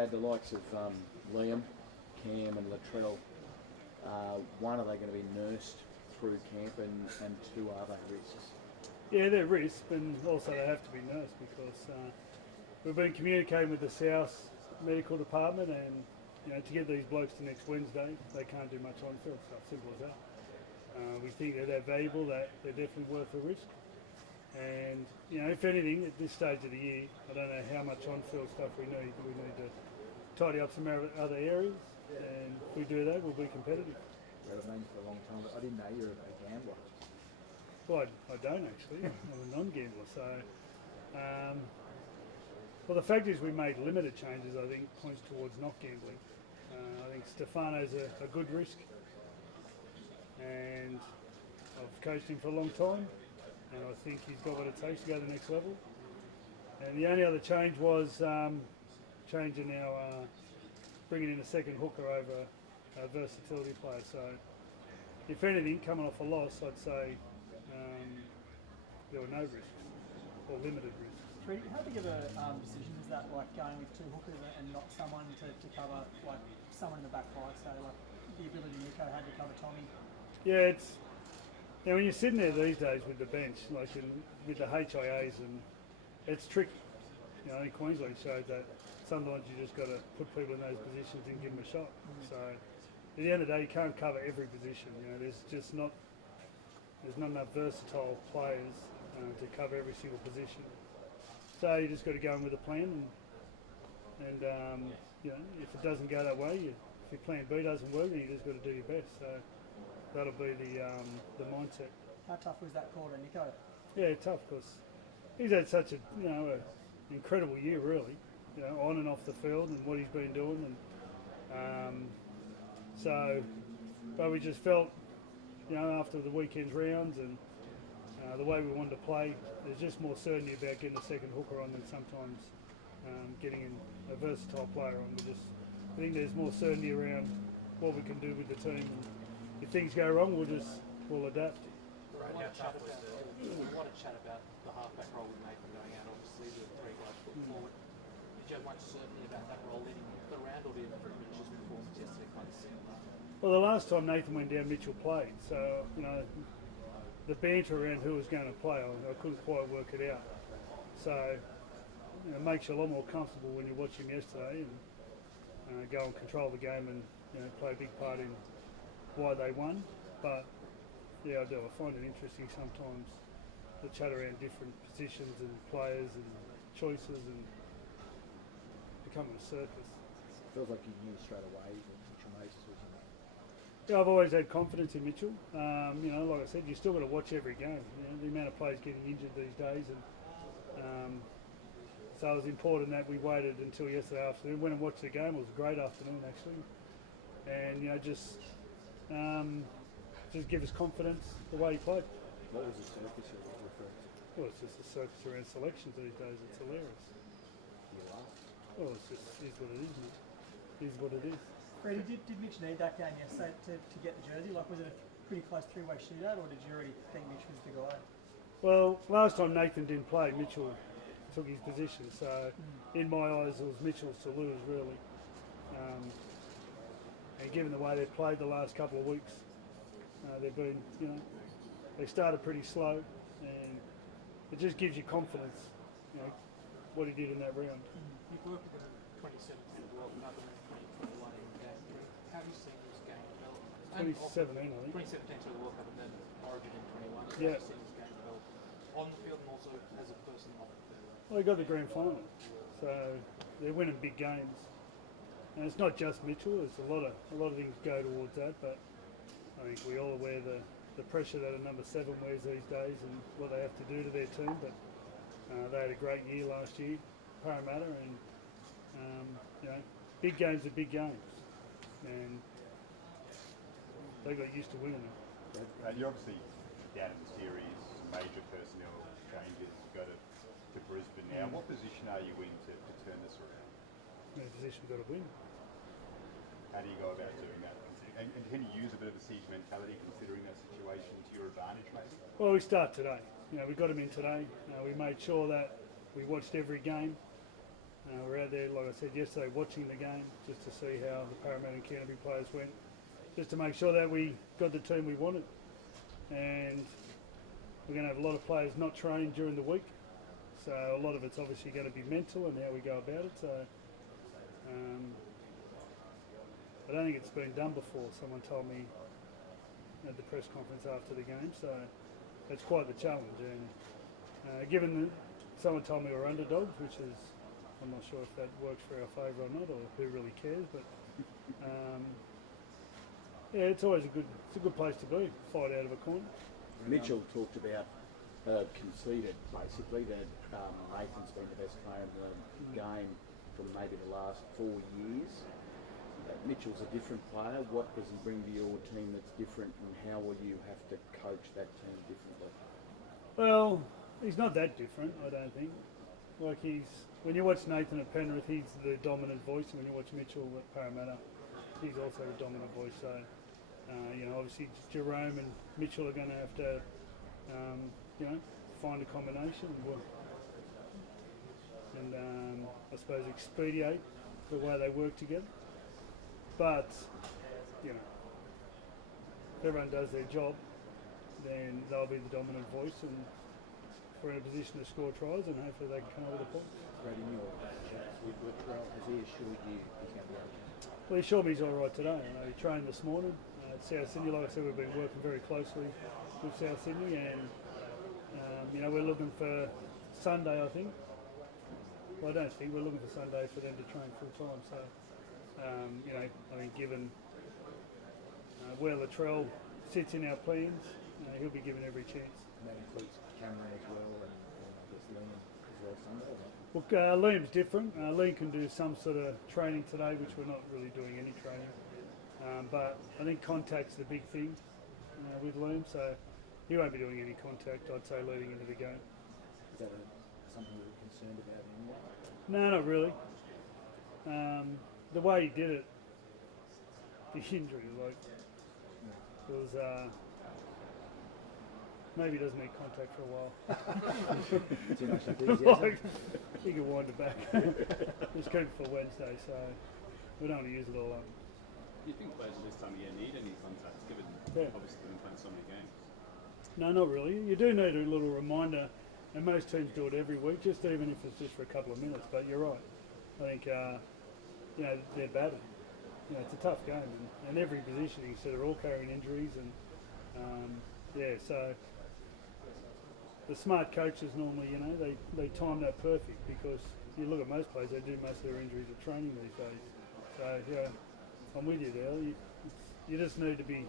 Brad, the likes of Liam, Cam and Latrell, one, are they going to be nursed through camp, and two, are they risks? Yeah, they're risks, and also they have to be nursed because we've been communicating with the South Medical Department, and to get these blokes to next Wednesday, they can't do much on-field stuff, simple as that. We think they're that valuable that they're definitely worth the risk. And, if anything, at this stage of the year, I don't know how much on-field stuff we need, but we need to tidy up some other areas, and if we do that, we'll be competitive. Yeah, I've known you for a long time, but I didn't know you were a gambler. Well, I don't actually. I'm a non-gambler, so... well, the fact is we made limited changes, I think, points towards not gambling. I think Stefano's a good risk, and I've coached him for a long time, and I think he's got what it takes to go to the next level. And the only other change was changing our, bringing in a second hooker over a versatility player. So, if anything, coming off a loss, I'd say there were no risks, or limited risks. How big of a decision is that, like going with two hookers and not someone to cover, like someone in the back five, so like the ability Nico had to cover Tommy? Yeah, it's... when you're sitting there these days with the bench, like with the HIAs, and it's tricky. I think Queensland showed that sometimes you just got to put people in those positions and give them a shot. So at the end of the day, you can't cover every position. There's not enough versatile players to cover every single position. So you just got to go in with a plan, and if it doesn't go that way, if your plan B doesn't work, then you just got to do your best. So that'll be the mindset. How tough was that call to Nico? Yeah, tough because he's had such an incredible year, really, on and off the field, and what he's been doing, and but we just felt, after the weekend's rounds and the way we wanted to play, there's just more certainty about getting a second hooker on than sometimes getting in a versatile player on. I think there's more certainty around what we can do with the team. And if things go wrong, we'll adapt. Right, how tough was it? We want to chat about the halfback role with Nathan going out. Obviously, the three guys put forward. Did you have much certainty about that role leading the round, or did Mitchell's performance yesterday kind of seal that? Well, the last time Nathan went down, Mitchell played. So the banter around who was going to play, I couldn't quite work it out. So it makes you a lot more comfortable when you watch him yesterday and go and control the game and play a big part in why they won. But yeah, I do. I find it interesting sometimes to chat around different positions and players and choices and becoming a circus. It feels like you knew straight away that Mitchell Moses was in that. Yeah, I've always had confidence in Mitchell. Like I said, you still got to watch every game. The amount of players getting injured these days, and so it was important that we waited until yesterday afternoon. Went and watched the game. It was a great afternoon actually, and just give us confidence the way he played. What was the circus you were referring to? Well, it's just a circus around selections these days. It's hilarious. You laughed. Well, it is what it is, mate. It is what it is. Freddie, did Mitch need that game yesterday to get the jersey? Like, was it a pretty close three-way shootout, or did you already think Mitch was the guy? Well, last time Nathan didn't play, Mitchell took his position. So, in my eyes, it was Mitchell's to lose, really. And given the way they've played the last couple of weeks, they've been, they started pretty slow, and it just gives you confidence, what he did in that round. You've worked with the 2017 World Cup and 2021 in game 3. How have you seen this game develop? 2017, I think. 2017 to the World Cup and then Origin in 21. How have Yeah. you seen this game develop on the field and also as a person off the field? Well, they got the grand final, so they're winning big games. And it's not just Mitchell. There's a lot of things go towards that, but I think we all aware the pressure that a number 7 wears these days and what they have to do to their team. But they had a great year last year, Parramatta, and big games are big games, and they got used to winning them. You're obviously down in the series, major personnel changes, go to Brisbane now. What position are you in to turn this around? In a position we've got to win. How do you go about doing that? And can you use a bit of a siege mentality considering that situation to your advantage, maybe? Well, we start today. We got them in today. We made sure that we watched every game. We're out there, like I said yesterday, watching the game just to see how the Parramatta and Canterbury players went, just to make sure that we got the team we wanted. And we're going to have a lot of players not training during the week, so a lot of it's obviously going to be mental and how we go about it. So I don't think it's been done before. Someone told me at the press conference after the game, so it's quite the challenge. And given that someone told me we're underdogs, which is, I'm not sure if that works for our favour or not, or who really cares, but yeah, it's always a good place to be, fight out of a corner. Mitchell talked about conceded basically that Nathan's been the best player in the game for maybe the last 4 years. Mitchell's a different player. What does he bring to your team that's different, and how will you have to coach that team differently? Well, he's not that different, I don't think. Like when you watch Nathan at Penrith, he's the dominant voice, and when you watch Mitchell at Parramatta, he's also the dominant voice. So, obviously Jerome and Mitchell are going to have to, find a combination and I suppose expedite the way they work together. But, if everyone does their job, then they'll be the dominant voice, and we're in a position to score tries, and hopefully they can come up with a point. Brad, in your chats with Latrell, has he assured you he's going to be okay? Well, he assured me he's all right today. He trained this morning at South Sydney. Like I said, we've been working very closely with South Sydney, and we're looking for Sunday, I think. Well, I don't think we're looking for Sunday for them to train full time. So, given where Latrell sits in our plans, he'll be given every chance. And that includes Cameron as well, and I guess Liam as well Sunday, right? Look, Liam's different. Liam can do some sort of training today, which we're not really doing any training. But I think contact's the big thing with Liam, so he won't be doing any contact, I'd say, leading into the game. Is that something you're concerned about anyway? No, not really. The way he did it, the injury, it was maybe he doesn't need contact for a while. Too much enthusiasm. He can wind it back. Just keep it for Wednesday, so we don't want to use it all up. Do you think players at this time of year need any contacts, given obviously they've been playing so many games? No, not really. You do need a little reminder, and most teams do it every week, just even if it's just for a couple of minutes. But you're right. I think they're battered. It's a tough game, and every position, you see, they're all carrying injuries, and so the smart coaches normally, they time that perfect, because you look at most players, they do most of their injuries at training these days. So I'm with you there. You just need to be,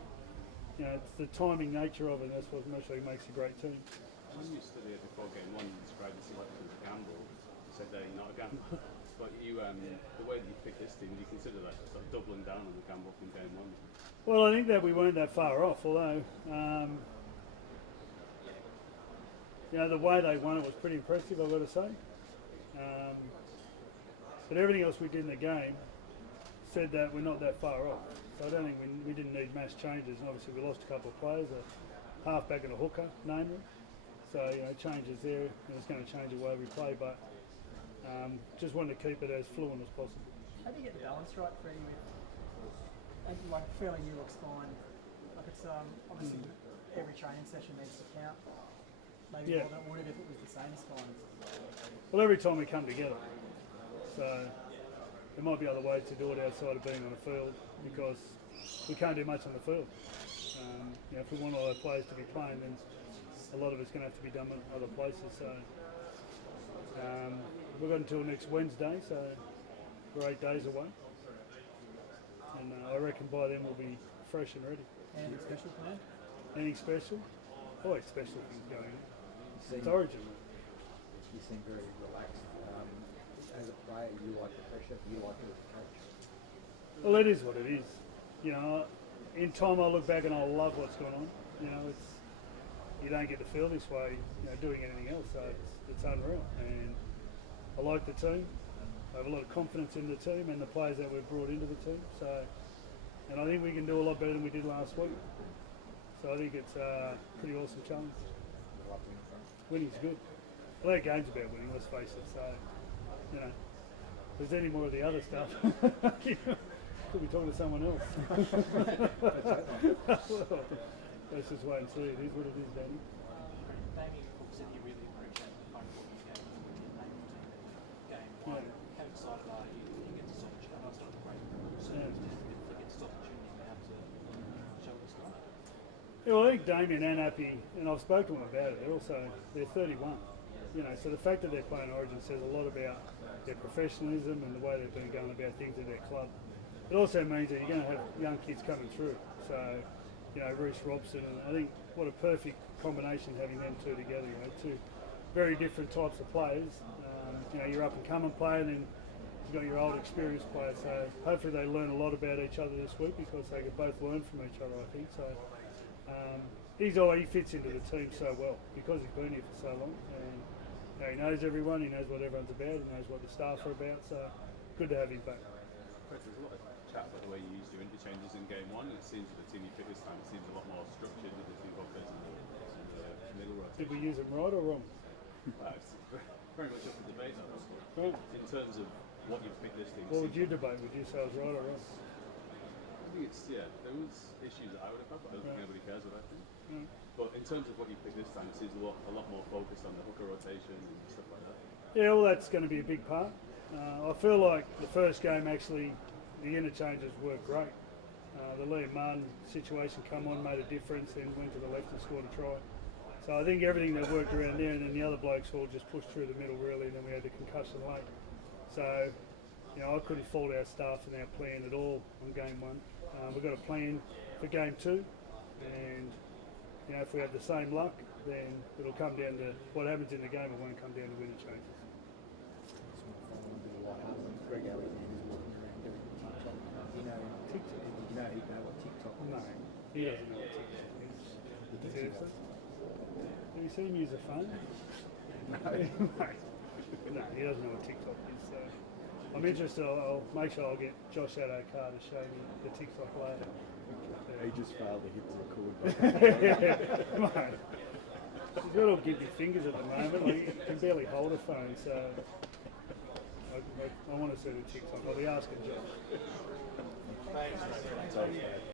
it's the timing nature of it, and that's what mostly makes a great team. When you stood here before game one, you described the selection as a gamble. You said they're not a gamble. But the way that you picked this team, do you consider that sort of doubling down on the gamble from game one? Well, I think that we weren't that far off, although the way they won it was pretty impressive, I've got to say. But everything else we did in the game said that we're not that far off. So I don't think we didn't need mass changes. And obviously we lost a couple of players, a halfback and a hooker, namely. So changes there, and it's going to change the way we play. But just wanted to keep it as fluent as possible. How do you get the balance right, Freddie, with feeling you looks fine? It's obviously every training session needs to count. Maybe more than it would if it was the same spine. Well, every time we come together. So there might be other ways to do it outside of being on the field, because we can't do much on the field. If we want all our players to be playing, then a lot of it's going to have to be done in other places. So we've got until next Wednesday, so we're 8 days away. And I reckon by then we'll be fresh and ready. Anything special for that? Anything special? Always special things going on. It's Origin. You seem very relaxed. As a player, you like the pressure, you like it as a coach. Well, it is what it is. In time I'll look back and I'll love what's going on. You don't get to feel this way, doing anything else. So it's unreal. And I like the team. I have a lot of confidence in the team and the players that we've brought into the team. And I think we can do a lot better than we did last week. So I think it's a pretty awesome challenge. Winning's good. Well, our game's about winning, let's face it. So, there's any more of the other stuff, could be talking to someone else. Well, let's just wait and see. It is what it is, Danny. Damien Cook said he really appreciates the phone call you gave him in the game. Like, how excited are you that he gets this opportunity? I know it's not a great circumstance, but he gets this opportunity now to show his guy. Yeah, well, I think Damien and Appy, and I've spoken to them about it, they're 31. You know, so the fact that they're playing Origin says a lot about their professionalism and the way they've been going about things at their club. It also means that you're going to have young kids coming through. So, you know, Reece Robson, and I think what a perfect combination having them two together. You know, two very different types of players. You know, your up and coming player, and then you've got your old experienced player. So hopefully they learn a lot about each other this week because they can both learn from each other, I think. So he fits into the team so well because he's been here for so long. And you know, he knows everyone, he knows what everyone's about, he knows what the staff are about. So good to have him back. There's a lot of chat about the way you used your interchanges in game one. It seems that the team you picked this time seems a lot more structured with the two hookers and the middle rotation. Did we use him right or wrong? It's very much up for debate. Right. In terms of what you picked this team. What would you debate? Would you say I was right or wrong? I think there was issues that I would have had, but I don't think anybody cares what I think. Right. But in terms of what you picked this time, it seems a lot more focused on the hooker rotation and stuff like that. Yeah, well, that's going to be a big part. I feel like the first game actually, the interchanges worked great. The Liam Martin situation come on, made a difference, then went to the left and scored a try. So I think everything that worked around there, and then the other blokes all just pushed through the middle really, and then we had the concussion late. So, you know, I couldn't fault our staff and our plan at all on game one. We've got a plan for game two, and you know, if we have the same luck, then it'll come down to what happens in the game. It won't come down to interchanges. Greg Alexander's walking around doing TikTok. You know TikTok? You know he'd know what TikTok is? No, he doesn't know what TikTok is. Seriously? Have you seen him use a phone? No. No, he doesn't know what TikTok is. So I'm interested. I'll make sure I'll get Josh out of our car to show me the TikTok later. He just failed to hit the record button. Mate, he's got all gimpy fingers at the moment. Like, he can barely hold a phone, so I want to see the TikTok. I'll be asking Josh. Thanks.